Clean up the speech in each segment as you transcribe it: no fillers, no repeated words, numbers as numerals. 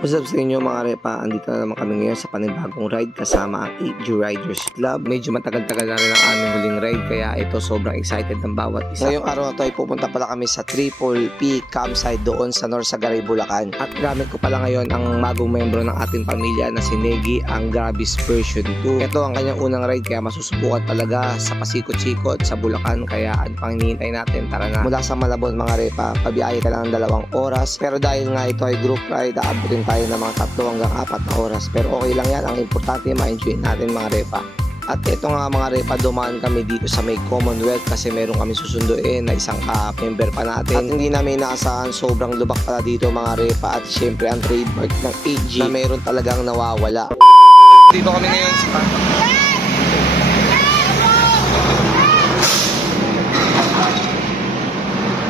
What's up sa inyo mga repa? Andito na naman kami ngayon sa panibagong ride kasama ang AG Riders Club. Medyo matagal-tagal na rin ang aming huling ride kaya ito sobrang excited ng bawat isa. Ngayong araw na ito ay pupunta pala kami sa Triple P campsite doon sa Norsagaray, Bulacan. At gamit ko pala ngayon ang bagong membro ng ating pamilya na si Negi, ang Grabis version 2. Ito ang kanyang unang ride kaya masusubukan talaga sa pasikot-sikot sa Bulacan kaya ano pang hinihintay natin? Tara na. Mula sa Malabon mga repa, pabiyahe ka lang ng 2 oras. Pero dahil nga ito ay group ride, aabutin tayo ng mga 3 hanggang 4 na oras. Pero okay lang yan. Ang importante ma-enjoy natin mga repa. At ito nga mga repa, dumaan kami dito sa may Commonwealth kasi meron kami susunduin na isang member pa natin. At hindi namin inaasahan, sobrang lubak pala dito mga repa. At syempre ang trademark ng AG na meron talagang nawawala. Dito kami ngayon sa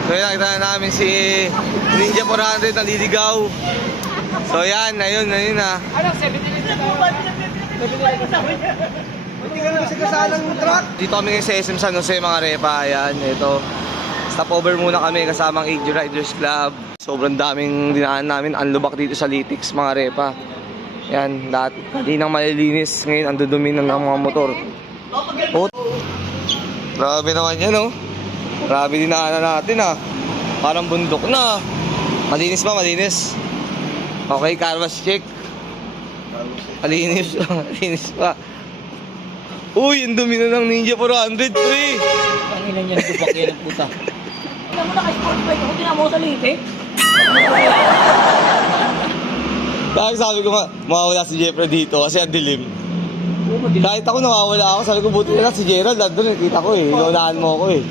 so yan, nakita na namin si Ninja 400 na liligaw. So yan, ayun na. Ano, 7-Eleven ba? Hindi ka naman sa kasalang truck. Dito kami ngayon sa SM San Jose mga repa. Ayan, ito. Stopover muna kami kasama ang AG Riders Club. Sobrang daming dinaan namin. Ang lubak dito sa Litix mga repa. Yan, dati nang malilinis. Ngayon ang dudumi na ng mga motor. Grabe naman yan, oh. Grabe dinaanan natin, ah. Parang bundok na. Malinis ba? Malinis. Okay, car wash check. Malinis. Malinis pa. Uy, ang dumi na ng Ninja 400, pre. Ang ilan yan, dubak yan ang puta. Tingnan mo na kay Sport Bike, kung tingnan mo sa litik. Dahil sabi ko nga, mawawala si Jeffrey dito kasi ang dilim. Kahit ako nawawala ako, sabi ko buti na lang si Gerald. Doon nakita ko eh, inunahan mo ako eh.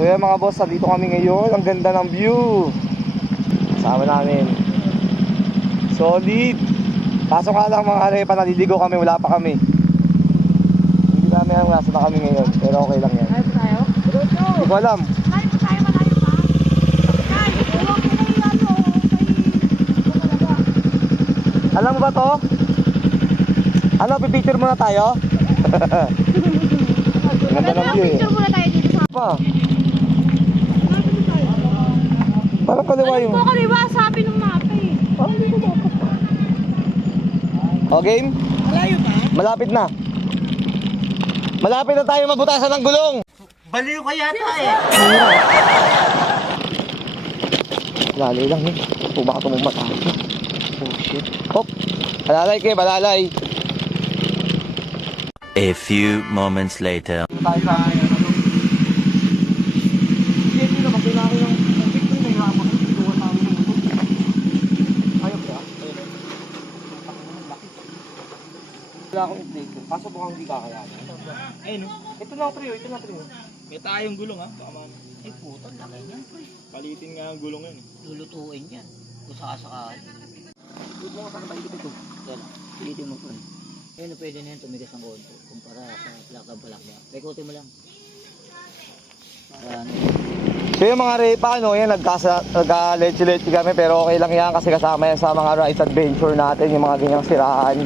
So yan mga boss, dito kami ngayon. Ang ganda ng view. Kasama namin. Solid. Kaso ka lang mga repa, naliligo kami, wala pa kami. Hindi namin alam nasa na kami ngayon. Pero okay lang yan. Ayaw pa tayo? Hindi ko alam. Malayo pa tayo, malayo pa. Ay, huwag mo na yung ano. Alam mo ba to? Ano, pipicture muna tayo? Ang ganda ng view eh. Picture muna tayo dito sa... Pa. Parang kaliwa yung... Alam ko kaliwa, sabi ng mapa eh. Parang hindi ko dapat. O game? Malayo pa? Malapit na. Malapit na tayo mabutasan ng gulong. Baliw ka yata eh. Lalay lang eh. O baka tumumata. Oh shit. Hop. Balalay kayo, balalay. A few moments later. Tayo sa hindi naman kailangan ng picture na hihama ko. Ituwa namin ng ito. Ayaw ba? Wala akong update. Kaso bukang hindi kakayanin. Ayun. Ito lang trio, ito lang trio. May tayong gulong ha, baka man. Ay puto, laki niyan. Palitin nga ang gulong yun. Lulutuin yan. Kung sakasakal. Huwag mo ka pa naman ito. Yan. Pilitin mo pa. Ayun, pwede na yan tumigas ng konti. Kumpara sa plakang-palakba. Rekote mo lang. Para ano. So yung mga repa, no, yan, nagka-leche-leche kami pero okay lang yan kasi kasama yan sa mga rides adventure natin, yung mga ganyang siraan.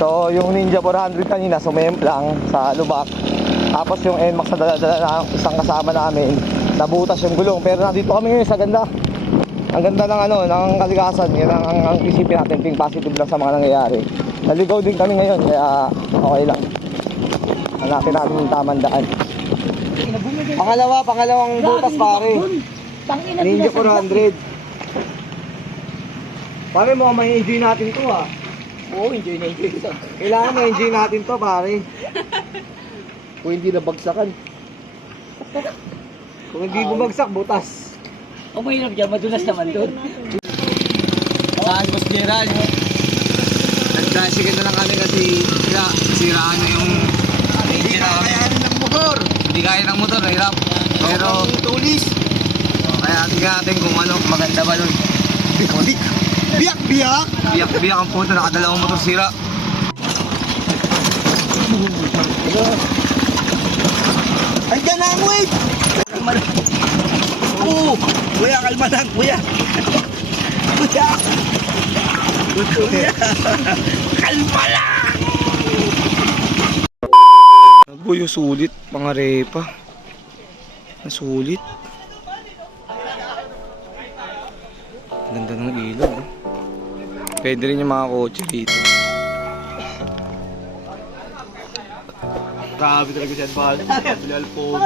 So yung Ninja 400 kanina, sumemplang sa lubak. Tapos yung NMAX na dala-dala na isang kasama namin, nabutas yung gulong. Pero nandito kami ngayon sa ganda. Ang ganda ng ano, ng kalikasan. Yan ang isipin natin, think positive lang sa mga nangyayari. Naligaw din kami ngayon, kaya okay lang. Hanapin natin yung tamang daan. Pangalawang butas pare. Ninja 400. Pare mo, may enjoy natin to ah. Oo, enjoy na enjoy ito. Kailangan ma-enjoy natin to pare. Kung hindi nabagsakan. Kung hindi bumagsak, butas. O mahirap dyan, madulas naman doon. Saan, Boss Gerald? tricycle na lang kami kasi siraan na yung engine namin. ng motor. Hindi kaya ng motor, hirap. Pero Tulis. kaya tingnan natin kung ano, maganda ba nun. Biyak. Biyak ang puto, nakadalawang motor sira. Andiyan na mo eh. Kalma lang. Oo. Kuya, kalma lang. Kuya. Kalma lang. Boy, sulit, mga repa. Nasulit. Ganda ng ilog. Oh. Pwede rin yung mga kotse dito. Grabe talaga si Adval. Bilal po.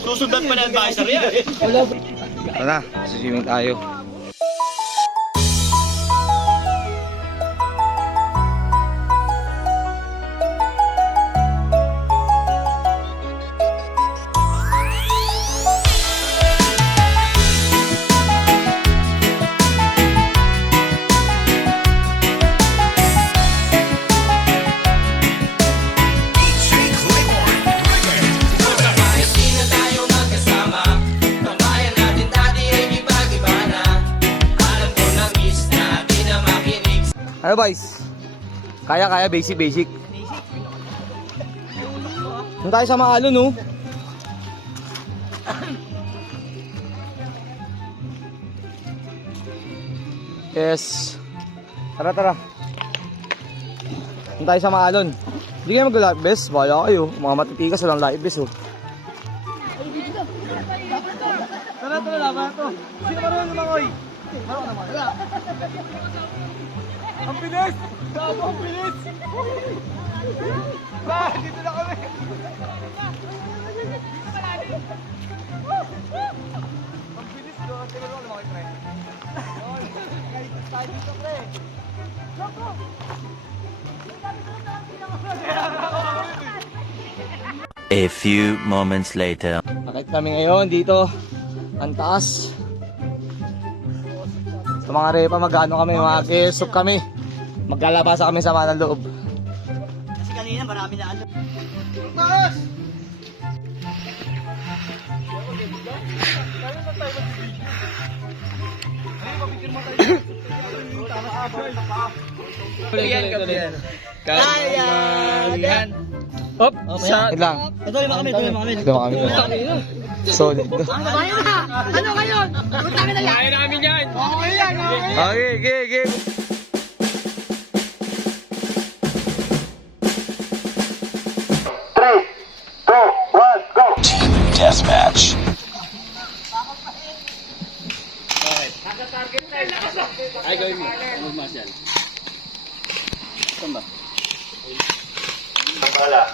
Susundan pa na ang bahay sa riyan. Tara, swimming tayo. Ano boys? Kaya, basic. Doon tayo sa Maalo, no? Yes. Tara. Doon tayo sa Maalon. Hindi kayo mag-live best. Bahala kayo. Mga matitikas walang live best, oh. Tara, laban na to. Sino marunong lumangoy? Marunong naman. Ang bilis! Gabo, ang bilis! Dito na kami! Ang bilis, no? Tingnan mo, lumakay, pre. Kahit tayo dito, pre. Gabo! A few moments later. Nakit kami ngayon dito. Ang taas. Sa mga repa, mag-ano kami, mag-airsoft kami. Maglalabasa kami sa manang loob. Kasi kanina marami na ano. Kaya! Hop! Wait lang. Ito yung kami. Ito kami. Solid. Ano ngayon? Punta ka na yan. Kaya namin yan. Okay yan. Okay. Deathmatch. Ay, gawin mo. Ano mas yan? Saan ba? Wala.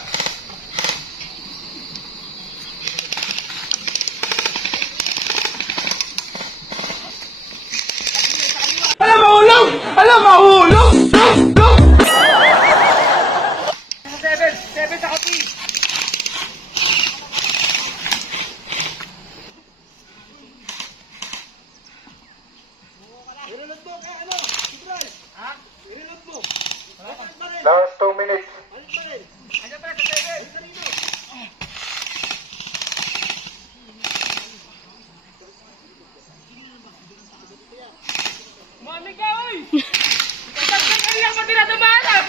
Last 2 minutes. Mami ka, oy! Tatagyan ka lang pati natamahan!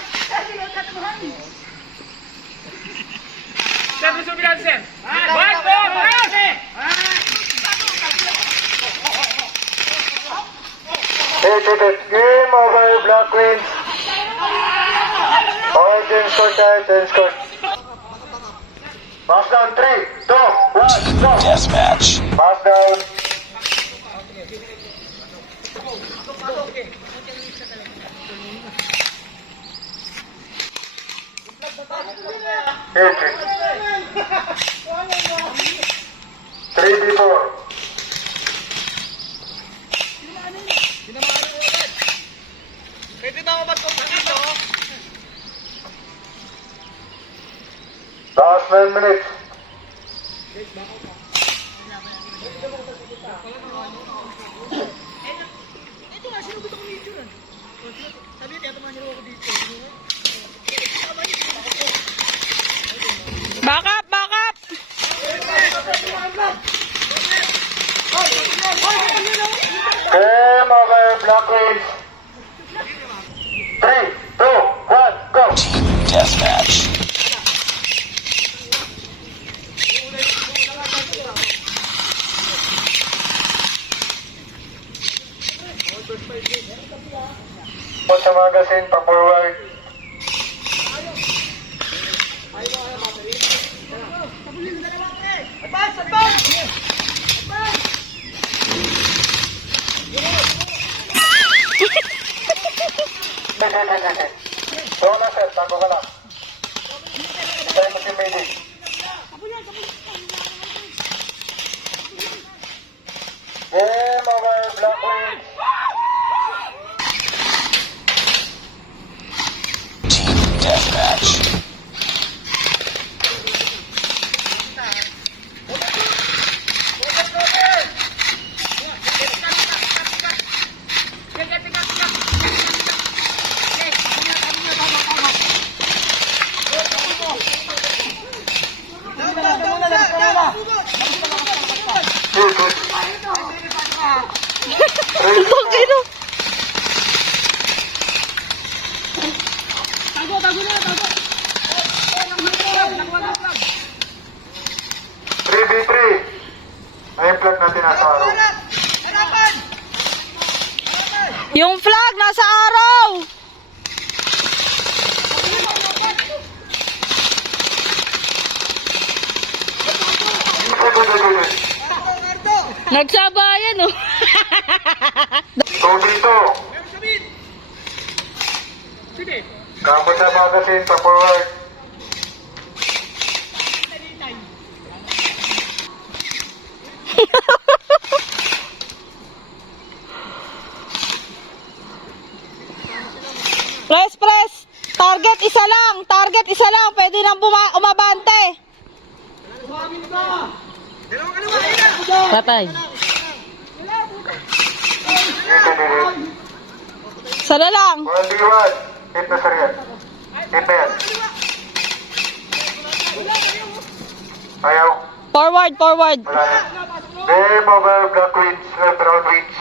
Sir, gusto mo sir? One, two, three! Game over, Black Queens. All teams score time, 10 score. Pass down, 3, 2, 1, go. Deathmatch. Pass down. Entry. 3v4. Pwede na ako mag-compete dito? Last 9 minutes. Back up! Back up! Game over, Black Queens. 3, 2, 1, go. Deathmatch. Put sa magazine, pa-forward. Wala sir, tago ka lang. Tayo mo si Mayday. Game over, Black Queens. Deathmatch. Okay na. Tago na, tago. 3v3. Ay, flag natin nasa araw. Yung flag nasa araw. Nagsabayan oh. 2v2. Kampo sa magazine, pa-forward. Press. Target isa lang. Pwede nang umabante. Patay. Sana lang. 1v1. Hit na sir yan. Hit na yan. Ayaw. Forward. Wala na. Game over, Black Queens. Left round reach.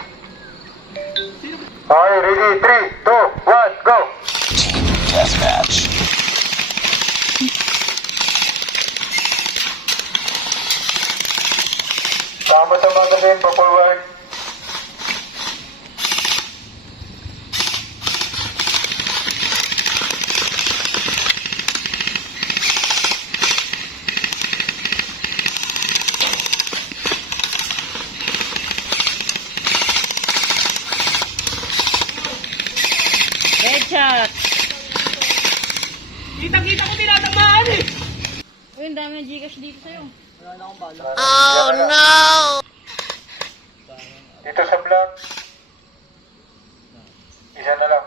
Okay, ready? 3, 2, 1, go! Deathmatch. Kampo sa magazine, pa-forward. Headshot. Kita ko tinatamaan eh. Uy, ang dami ng Gcash dito sa'yo. Oh no! Dito sa black. Isa na lang.